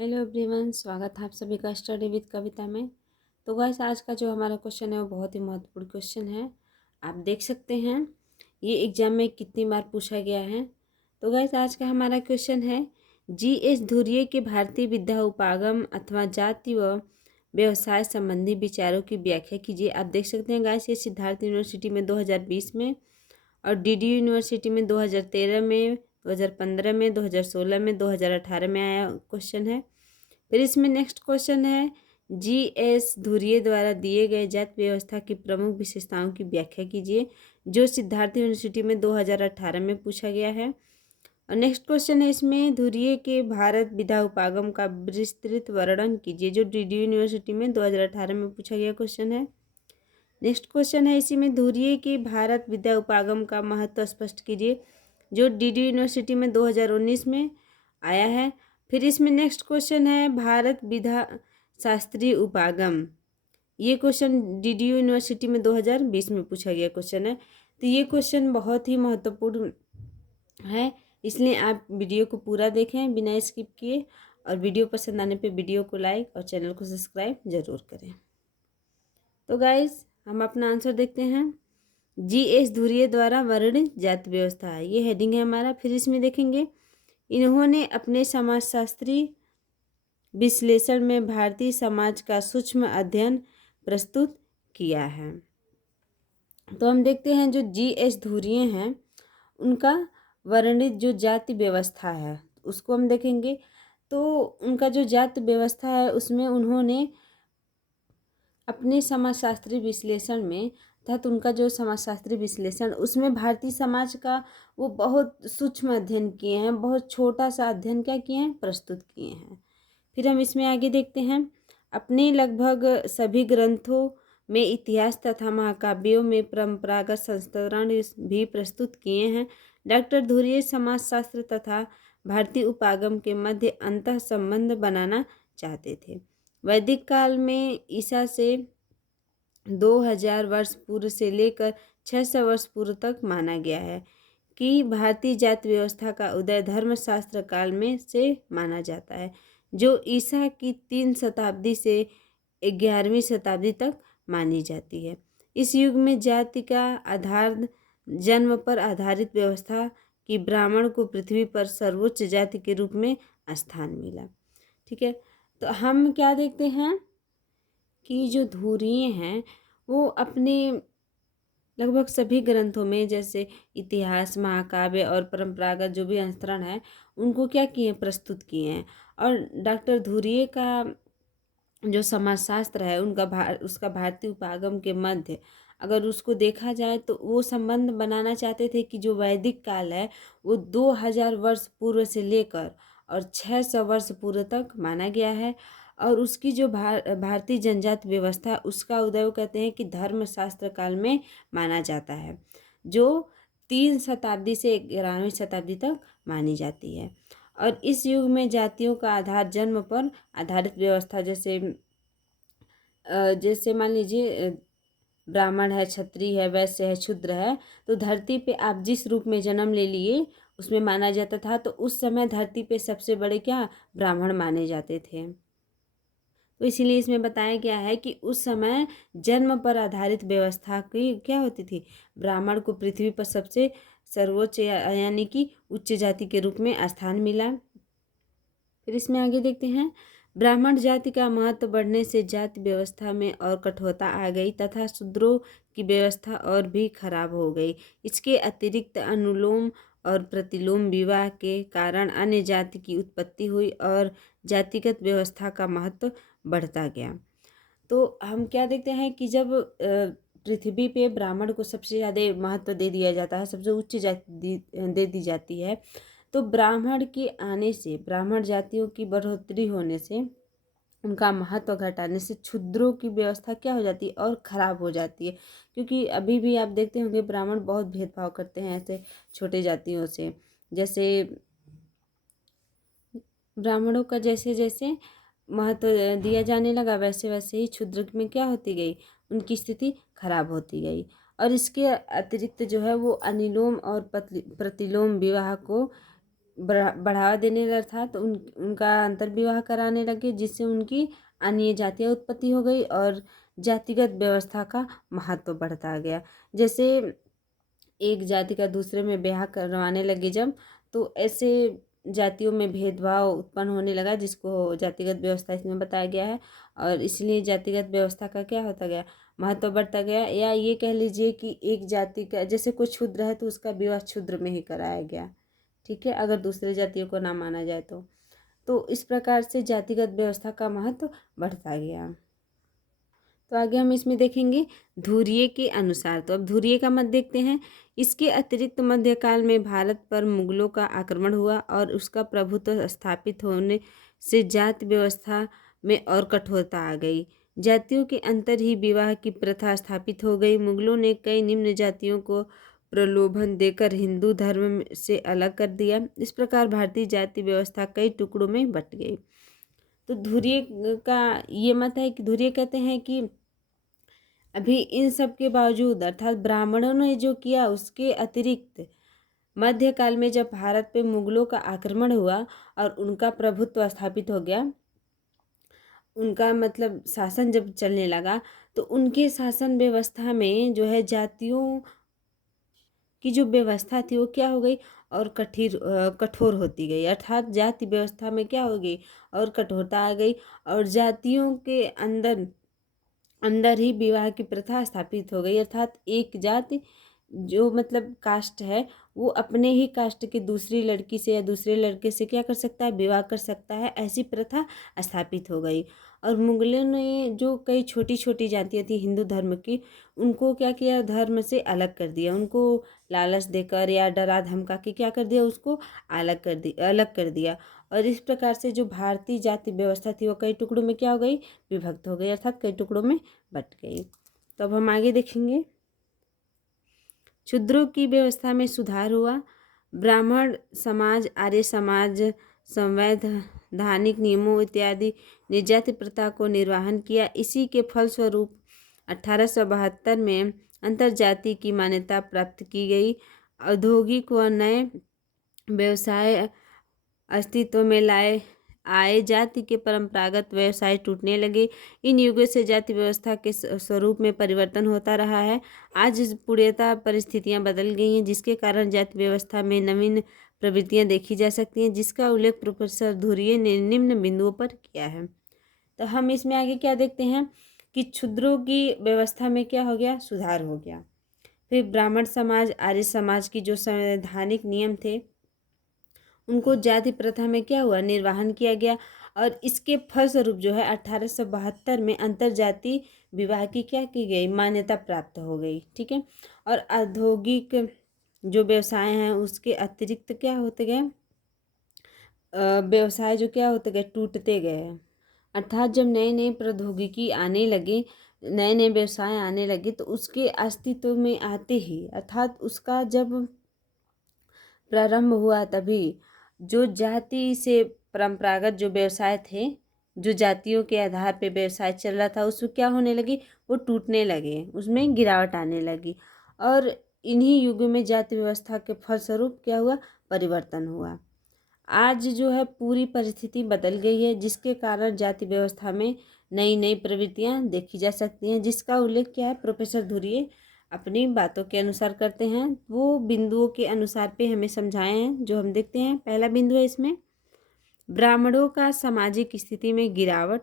Hello everyone, स्वागत है आप सभी का स्टडी विद कविता में। तो गाइस, आज का जो हमारा क्वेश्चन है वो बहुत ही महत्वपूर्ण क्वेश्चन है। आप देख सकते हैं ये एग्जाम में कितनी बार पूछा गया है। तो गाइस, आज का हमारा क्वेश्चन है जी.एस. धुर्वे के भारतीय विद्या उपागम अथवा जाति व व्यवसाय संबंधी विचारों की व्याख्या कीजिए। आप देख सकते हैं गाइस, ये सिद्धार्थ यूनिवर्सिटी में 2020 में और डीडी यूनिवर्सिटी में 2013 में, 2015 में, 2016 में, 2018 में आया क्वेश्चन है। फिर इसमें नेक्स्ट क्वेश्चन है जी.एस. धुर्वे द्वारा दिए गए जाति व्यवस्था की प्रमुख विशेषताओं की व्याख्या कीजिए, जो सिद्धार्थ यूनिवर्सिटी में 2018 में पूछा गया है। और नेक्स्ट क्वेश्चन है इसमें धुर्वे के भारत विद्या उपागम का विस्तृत वर्णन कीजिए, जो डीडी यूनिवर्सिटी में 2018 में पूछा गया क्वेश्चन है। नेक्स्ट क्वेश्चन है इसी में धुर्वे के भारत विद्या उपागम का महत्व स्पष्ट कीजिए, जो डीडी यूनिवर्सिटी में 2019 में आया है। फिर इसमें नेक्स्ट क्वेश्चन है भारत विद्या शास्त्रीय उपागम। ये क्वेश्चन डीडी यूनिवर्सिटी में 2020 में पूछा गया क्वेश्चन है। तो ये क्वेश्चन बहुत ही महत्वपूर्ण है, इसलिए आप वीडियो को पूरा देखें बिना स्किप किए, और वीडियो पसंद आने पे वीडियो को लाइक और चैनल को सब्सक्राइब जरूर करें। तो गाइस, हम अपना आंसर देखते हैं। जी.एस. धुर्वे द्वारा वर्णित जाति व्यवस्था है, ये हेडिंग है हमारा। फिर इसमें देखेंगे इन्होंने अपने समाजशास्त्री विश्लेषण में भारतीय समाज का सूक्ष्म अध्ययन प्रस्तुत किया है। तो हम देखते हैं जो जी.एस. धुर्वे हैं उनका वर्णित जो जाति व्यवस्था है उसको हम देखेंगे। तो उनका जो जाति व्यवस्था है उसमें उन्होंने अपने समाजशास्त्री विश्लेषण में, अर्थात उनका जो समाजशास्त्री विश्लेषण उसमें भारतीय समाज का वो बहुत सूक्ष्म अध्ययन किए हैं, बहुत छोटा सा अध्ययन क्या किए हैं, प्रस्तुत किए हैं। फिर हम इसमें आगे देखते हैं अपने लगभग सभी ग्रंथों में इतिहास तथा महाकाव्यों में परंपरागत संस्करण भी प्रस्तुत किए हैं। डॉक्टर धुर्वे समाजशास्त्र तथा भारतीय उपागम के मध्य अंतः संबंध बनाना चाहते थे। वैदिक काल में ईसा से 2000 वर्ष पूर्व से लेकर 600 वर्ष पूर्व तक माना गया है कि भारतीय जाति व्यवस्था का उदय धर्मशास्त्र काल में से माना जाता है, जो ईसा की 3 शताब्दी से 11वीं शताब्दी तक मानी जाती है। इस युग में जाति का आधार जन्म पर आधारित व्यवस्था की ब्राह्मण को पृथ्वी पर सर्वोच्च जाति के रूप में स्थान मिला। ठीक है, तो हम क्या देखते हैं कि जो धुर्वे हैं वो अपने लगभग सभी ग्रंथों में, जैसे इतिहास, महाकाव्य और परंपरागत जो भी अंतरण है उनको क्या किए, प्रस्तुत किए हैं। और डॉक्टर धुर्वे का जो समाजशास्त्र है उसका भारतीय उपागम के मध्य अगर उसको देखा जाए तो वो संबंध बनाना चाहते थे कि जो वैदिक काल है वो 2000 वर्ष पूर्व से लेकर और 600 वर्ष पूर्व तक माना गया है। और उसकी जो भारतीय जनजाति व्यवस्था उसका उदय वो कहते हैं कि धर्मशास्त्र काल में माना जाता है, जो 3 शताब्दी से 11वीं शताब्दी तक मानी जाती है। और इस युग में जातियों का आधार जन्म पर आधारित व्यवस्था, जैसे मान लीजिए ब्राह्मण है, क्षत्रिय है, वैश्य है, शूद्र है, तो धरती पे आप जिस रूप में जन्म ले लिए उसमें माना जाता था। तो उस समय धरती पे सबसे बड़े क्या, ब्राह्मण माने जाते थे। तो इसीलिए इसमें बताया गया है कि उस समय जन्म पर आधारित व्यवस्था की क्या होती थी, ब्राह्मण को पृथ्वी पर सबसे सर्वोच्च यानी कि उच्च जाति के रूप में स्थान मिला। फिर इसमें आगे देखते हैं ब्राह्मण जाति का महत्व बढ़ने से जाति व्यवस्था में और कठोरता आ गई तथा शूद्रों की व्यवस्था और भी खराब हो गई। इसके अतिरिक्त अनुलोम और प्रतिलोम विवाह के कारण अन्य जाति की उत्पत्ति हुई और जातिगत व्यवस्था का महत्व बढ़ता गया। तो हम क्या देखते हैं कि जब पृथ्वी पे ब्राह्मण को सबसे ज़्यादा महत्व दे दिया जाता है, सबसे उच्च जाति दे दी जाती है, तो ब्राह्मण के आने से, ब्राह्मण जातियों की बढ़ोतरी होने से, उनका महत्व घटाने से क्षुद्रों की व्यवस्था क्या हो जाती है, और ख़राब हो जाती है। क्योंकि अभी भी आप देखते होंगे ब्राह्मण बहुत भेदभाव करते हैं ऐसे छोटे जातियों से। जैसे ब्राह्मणों का जैसे जैसे महत्व दिया जाने लगा वैसे वैसे ही क्षुद्र में क्या होती गई, उनकी स्थिति खराब होती गई। और इसके अतिरिक्त जो है वो अनुलोम और प्रतिलोम विवाह को बढ़ावा देने अर्थात उनका अंतर्विवाह कराने लगे, जिससे उनकी अन्य जातियाँ उत्पत्ति हो गई और जातिगत व्यवस्था का महत्व बढ़ता गया। जैसे एक जाति का दूसरे में ब्याह करवाने लगे जब, तो ऐसे जातियों में भेदभाव उत्पन्न होने लगा, जिसको जातिगत व्यवस्था इसमें बताया गया है। और इसलिए जातिगत व्यवस्था का क्या होता गया, महत्व बढ़ता गया। या ये कह लीजिए कि एक जाति का जैसे कोई क्षुद्र है तो उसका विवाह क्षुद्र में ही कराया गया, ठीक है, अगर दूसरे जातियों को ना माना जाए तो इस प्रकार से जातिगत व्यवस्था का महत्व बढ़ता गया। तो आगे हम इसमें देखेंगे धुर्ये के अनुसार। तो अब धुर्ये का मत देखते हैं। इसके अतिरिक्त मध्यकाल में भारत पर मुगलों का आक्रमण हुआ और उसका प्रभुत्व स्थापित होने से जाति व्यवस्था में और कठोरता आ गई। जातियों के अंतर ही विवाह की प्रथा स्थापित हो गई। मुगलों ने कई निम्न जातियों को प्रलोभन देकर हिंदू धर्म से अलग कर दिया। इस प्रकार भारतीय जाति व्यवस्था कई टुकड़ों में बट गई। तो धुर्ये का ये मत है कि धुर्ये कहते हैं कि अभी इन सब के बावजूद अर्थात ब्राह्मणों ने जो किया उसके अतिरिक्त मध्यकाल में जब भारत पे मुगलों का आक्रमण हुआ और उनका प्रभुत्व स्थापित हो गया, उनका मतलब शासन जब चलने लगा, तो उनके शासन व्यवस्था में जो है जातियों की जो व्यवस्था थी वो क्या हो गई और कठोर होती गई। अर्थात जाति व्यवस्था में क्या हो गई और कठोरता आ गई और जातियों के अंदर ही विवाह की प्रथा स्थापित हो गई। अर्थात एक जाति जो मतलब कास्ट है वो अपने ही कास्ट की दूसरी लड़की से या दूसरे लड़के से क्या कर सकता है, विवाह कर सकता है, ऐसी प्रथा स्थापित हो गई। और मुगलों ने जो कई छोटी छोटी जातियाँ थी हिंदू धर्म की, उनको क्या किया, धर्म से अलग कर दिया। उनको लालच देकर या डरा धमका के क्या कर दिया, उसको अलग कर दिया। और इस प्रकार से जो भारतीय जाति व्यवस्था थी वो कई टुकड़ों में क्या हो गई, विभक्त हो गई, अर्थात कई टुकड़ों में बट गई। तो अब हम आगे देखेंगे। शूद्रों की व्यवस्था में सुधार हुआ। ब्राह्मण समाज, आर्य समाज संवैधानिक नियमों इत्यादि निर्जाति प्रथा को निर्वाहन किया। इसी के फलस्वरूप 1872 में अंतर्जाति की मान्यता प्राप्त की गई। औद्योगिक व नए व्यवसाय अस्तित्व में आए जाति के परंपरागत व्यवसाय टूटने लगे। इन युगों से जाति व्यवस्था के स्वरूप में परिवर्तन होता रहा है। आज पूर्णतः परिस्थितियां बदल गई हैं, जिसके कारण जाति व्यवस्था में नवीन प्रवृत्तियां देखी जा सकती हैं, जिसका उल्लेख प्रोफेसर धुर्ये ने निम्न बिंदुओं पर किया है। तो हम इसमें आगे क्या देखते हैं कि क्षुद्रों की व्यवस्था में क्या हो गया, सुधार हो गया। फिर ब्राह्मण समाज, आर्य समाज की जो संवैधानिक नियम थे उनको जाति प्रथा में क्या हुआ, निर्वाहन किया गया। और इसके फलस्वरूप जो है 1872 में अंतर्जातीय विवाह की क्या की गई, मान्यता प्राप्त हो गई, ठीक है। और औद्योगिक जो व्यवसाय हैं उसके अतिरिक्त क्या होते गए, व्यवसाय जो क्या होते गए, टूटते गए। अर्थात जब नए नए प्रौद्योगिकी आने लगे, नए नए व्यवसाय आने लगे, तो उसके अस्तित्व में आते ही अर्थात उसका जब प्रारंभ हुआ तभी जो जाति से परंपरागत जो व्यवसाय थे, जो जातियों के आधार पे व्यवसाय चल रहा था, उसमें क्या होने लगी, वो टूटने लगे, उसमें गिरावट आने लगी। और इन्हीं युगों में जाति व्यवस्था के फलस्वरूप क्या हुआ, परिवर्तन हुआ। आज जो है पूरी परिस्थिति बदल गई है, जिसके कारण जाति व्यवस्था में नई नई प्रवृत्तियां देखी जा सकती हैं, जिसका उल्लेख क्या है, प्रोफेसर धुर्ये अपनी बातों के अनुसार करते हैं। वो बिंदुओं के अनुसार पे हमें समझाए हैं, जो हम देखते हैं। पहला बिंदु है इसमें ब्राह्मणों का सामाजिक स्थिति में गिरावट।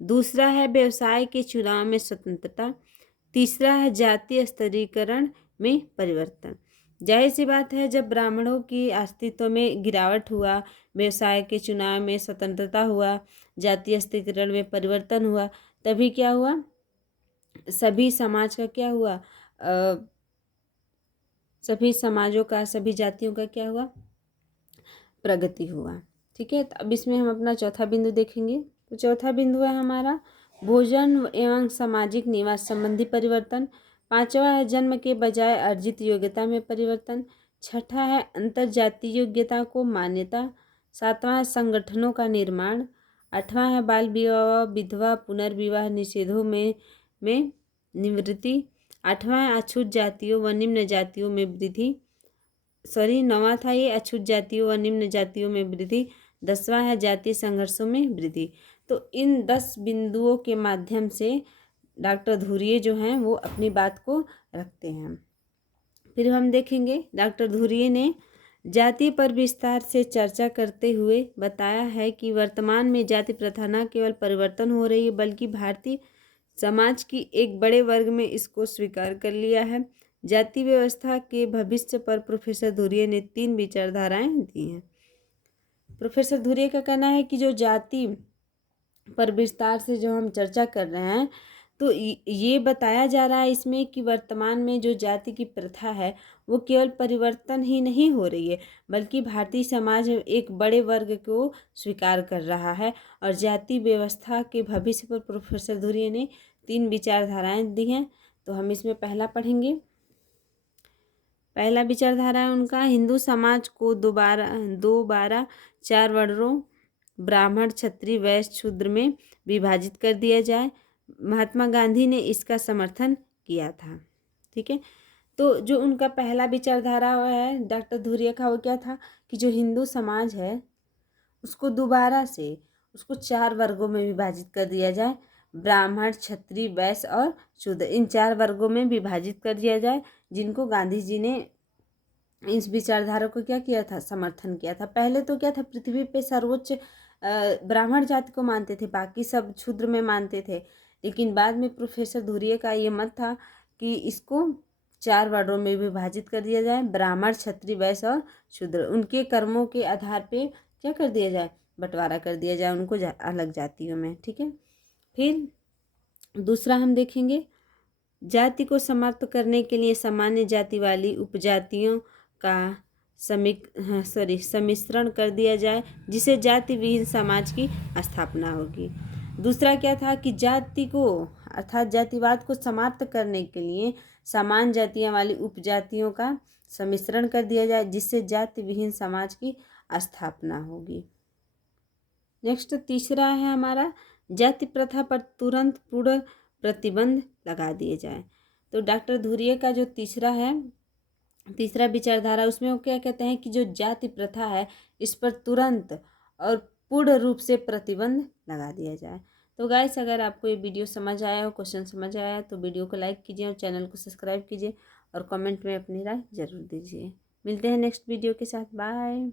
दूसरा है व्यवसाय के चुनाव में स्वतंत्रता। तीसरा है जातीय स्तरीकरण में परिवर्तन। जाहिर सी बात है, जब ब्राह्मणों की अस्तित्व में गिरावट हुआ, व्यवसाय के चुनाव में स्वतंत्रता हुआ, जातीय स्तरीकरण में परिवर्तन हुआ, तभी क्या हुआ, सभी समाज का क्या हुआ, सभी समाजों का, सभी जातियों का क्या हुआ, प्रगति हुआ, ठीक है। तो अब इसमें हम अपना चौथा बिंदु देखेंगे। तो चौथा बिंदु है हमारा भोजन एवं सामाजिक निवास संबंधी परिवर्तन। पांचवा है जन्म के बजाय अर्जित योग्यता में परिवर्तन। छठा है अंतर्जातीय योग्यता को मान्यता। सातवां है संगठनों का निर्माण। आठवां है बाल विवाह, विधवा पुनर्विवाह निषेधों में निवृत्ति। आठवां है अछूत जातियों व निम्न जातियों में वृद्धि। 9वां था ये अछूत जातियों व निम्न जातियों में वृद्धि। 10वां है जातीय संघर्षों में वृद्धि। तो इन 10 बिंदुओं के माध्यम से डॉक्टर धुर्ये जो हैं वो अपनी बात को रखते हैं। फिर हम देखेंगे डॉक्टर धुर्ये ने जाति पर विस्तार से चर्चा करते हुए बताया है कि वर्तमान में जाति प्रथा न केवल परिवर्तन हो रही है बल्कि भारतीय समाज की एक बड़े वर्ग में इसको स्वीकार कर लिया है। जाति व्यवस्था के भविष्य पर प्रोफेसर धुर्ये ने 3 विचारधाराएं दी हैं। प्रोफेसर धुर्ये का कहना है कि जो जाति पर विस्तार से जो हम चर्चा कर रहे हैं तो ये बताया जा रहा है इसमें कि वर्तमान में जो जाति की प्रथा है वो केवल परिवर्तन ही नहीं हो रही है बल्कि भारतीय समाज एक बड़े वर्ग को स्वीकार कर रहा है। और जाति व्यवस्था के भविष्य पर प्रोफेसर धुर्ये ने 3 विचारधाराएं दी हैं। तो हम इसमें पहला पढ़ेंगे। पहला विचारधारा है उनका, हिंदू समाज को दोबारा 4 वर्णों ब्राह्मण, क्षत्रिय, वैश्य, शूद्र में विभाजित कर दिया जाए। महात्मा गांधी ने इसका समर्थन किया था। ठीक है, तो जो उनका पहला विचारधारा है डॉक्टर धुर्ये का वो क्या था कि जो हिंदू समाज है उसको दोबारा से उसको 4 वर्गों में विभाजित कर दिया जाए। ब्राह्मण, क्षत्रिय, वैश्य और शूद्र, इन 4 वर्गों में विभाजित कर दिया जाए जिनको गांधी जी ने इस विचारधारा को क्या किया था, समर्थन किया था। पहले तो क्या था, पृथ्वी पे सर्वोच्च ब्राह्मण जाति को मानते थे, बाकी सब शूद्र में मानते थे। लेकिन बाद में प्रोफेसर धुर्ये का ये मत था कि इसको 4 वर्गों में विभाजित कर दिया जाए, ब्राह्मण, क्षत्रिय, वैश्य और शूद्र। उनके कर्मों के आधार पे क्या कर दिया जाए, बंटवारा कर दिया जाए उनको अलग जातियों में। ठीक है, फिर दूसरा हम देखेंगे, जाति को समाप्त करने के लिए सामान्य जाति वाली उपजातियों का सम्मिश्रण कर दिया जाए जिससे जाति विहीन समाज की स्थापना होगी। दूसरा क्या था कि जाति को अर्थात जातिवाद को समाप्त करने के लिए समान जातियां वाली उपजातियों का सम्मिश्रण कर दिया जाए जिससे जाति विहीन समाज की स्थापना होगी। नेक्स्ट तीसरा है हमारा, जाति प्रथा पर तुरंत पूर्ण प्रतिबंध लगा दिए जाए। तो डॉक्टर धुर्ये का जो तीसरा विचारधारा उसमें वो क्या कहते हैं कि जो जाति प्रथा है इस पर तुरंत और पूर्ण रूप से प्रतिबंध लगा दिया जाए। तो गाइस, अगर आपको ये वीडियो समझ आया हो, क्वेश्चन समझ आया तो वीडियो को लाइक कीजिए और चैनल को सब्सक्राइब कीजिए और कमेंट में अपनी राय जरूर दीजिए। मिलते हैं नेक्स्ट वीडियो के साथ। बाय।